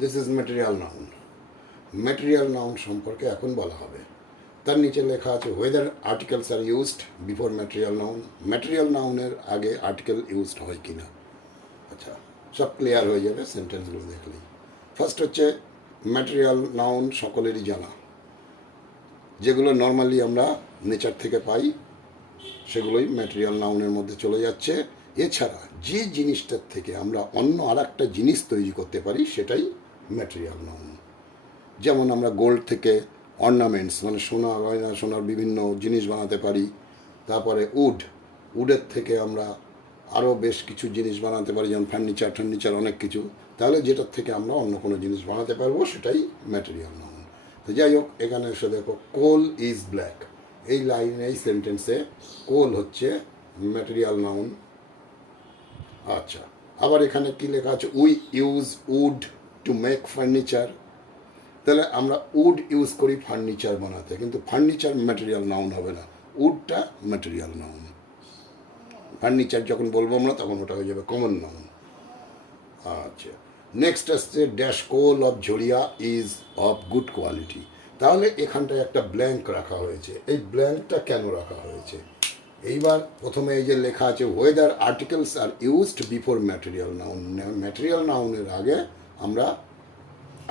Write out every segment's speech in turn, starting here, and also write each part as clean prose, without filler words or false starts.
This is material noun. Material noun সম্পর্কে এখন বলা হবে। তার নিচে লেখা আছে weather articles are used before material noun. Material নাউনের আগে আর্টিকেল ইউজড হয় কি না। আচ্ছা, সব ক্লিয়ার হয়ে যাবে সেন্টেন্সগুলো দেখলেই। ফার্স্ট হচ্ছে ম্যাটেরিয়াল নাউন সকলেরই জানা, যেগুলো নর্মালি আমরা নেচার থেকে পাই সেগুলোই ম্যাটেরিয়াল নাউনের মধ্যে চলে যাচ্ছে। এছাড়া যে জিনিসটার থেকে আমরা অন্য আর একটা জিনিস তৈরি করতে পারি সেটাই ম্যাটেরিয়াল নাউন। যেমন আমরা গোল্ড থেকে অর্নামেন্টস মানে সোনা গয়না সোনার বিভিন্ন জিনিস বানাতে পারি। তারপরে উডের থেকে আমরা আরও বেশ কিছু জিনিস বানাতে পারি, যেমন ফার্নিচার অনেক কিছু। তাহলে যেটার থেকে আমরা অন্য কোনো জিনিস বানাতে পারবো সেটাই ম্যাটেরিয়াল নাউন। তো যাই হোক, এখানে এসে দেখো কোল ইজ ব্ল্যাক, এই লাইনে এই সেন্টেন্সে কোল হচ্ছে ম্যাটেরিয়াল নাউন। আচ্ছা, আবার এখানে কি লেখা আছে, we use wood to make furniture. তাহলে আমরা উড ইউজ করি ফার্নিচার বানাতে, কিন্তু ফার্নিচার ম্যাটেরিয়াল নাউন হবে না, উডটা ম্যাটেরিয়াল নাউন। ফার্নিচার যখন বলবো আমরা তখন ওটা হয়ে যাবে কমন নাউন। আচ্ছা, নেক্সট আসছে dash coal of Jharia is of good quality. তাহলে এখানটায় একটা ব্ল্যাঙ্ক রাখা হয়েছে। এই ব্ল্যাঙ্কটা কেন রাখা হয়েছে? এইবার প্রথমে এই যে লেখা আছে weather articles are used before material noun. Material নাউনের আগে আমরা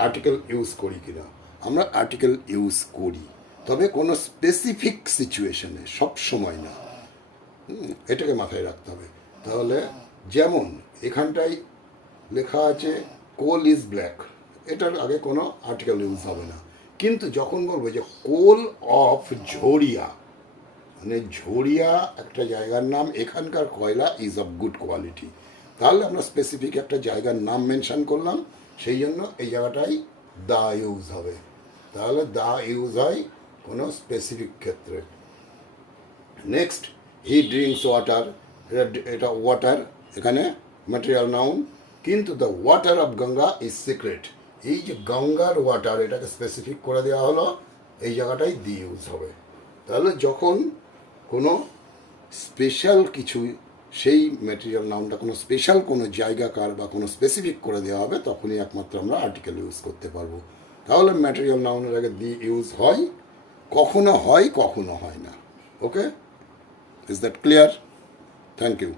আর্টিকেল ইউজ করি কিনা। আমরা আর্টিকেল ইউজ করি, তবে কোনো স্পেসিফিক সিচুয়েশনে, সব সময় না। এটাকে মাথায় রাখতে হবে। তাহলে যেমন এখানটায় লেখা আছে কোল ইজ ব্ল্যাক, এটার আগে কোনো আর্টিকেল ইউজ হবে না। কিন্তু যখন বলবো যে কোল অফ ঝরিয়া, মানে ঝরিয়া একটা জায়গার নাম, এখানকার কয়লা ইজ অফ গুড কোয়ালিটি, তাহলে আমরা স্পেসিফিক একটা জায়গার নাম মেনশন করলাম, সেই জন্য এই জায়গাটাই দা ইউজ হবে। তাহলে দা ইউজ হয় কোনো স্পেসিফিক ক্ষেত্রে। নেক্সট, হি ড্রিঙ্কস ওয়াটার, এটা ওয়াটার এখানে ম্যাটেরিয়াল নাউন, কিন্তু the water of Ganga is secret. এই যে গঙ্গার ওয়াটার, এটাকে স্পেসিফিক করে দেওয়া হলো, এই জায়গাটাই দি ইউজ হবে। তাহলে যখন কোনো স্পেশাল কিছু, সেই ম্যাটেরিয়াল নাউনটা কোনো স্পেশাল কোনো জায়গাকার বা কোনো স্পেসিফিক করে দেওয়া হবে, তখনই একমাত্র আমরা আর্টিকেল ইউজ করতে পারবো। তাহলে ম্যাটেরিয়াল নাউনের আগে দি ইউজ হয়, কখনো হয় কখনো হয় না। Okay, is that clear? Thank you.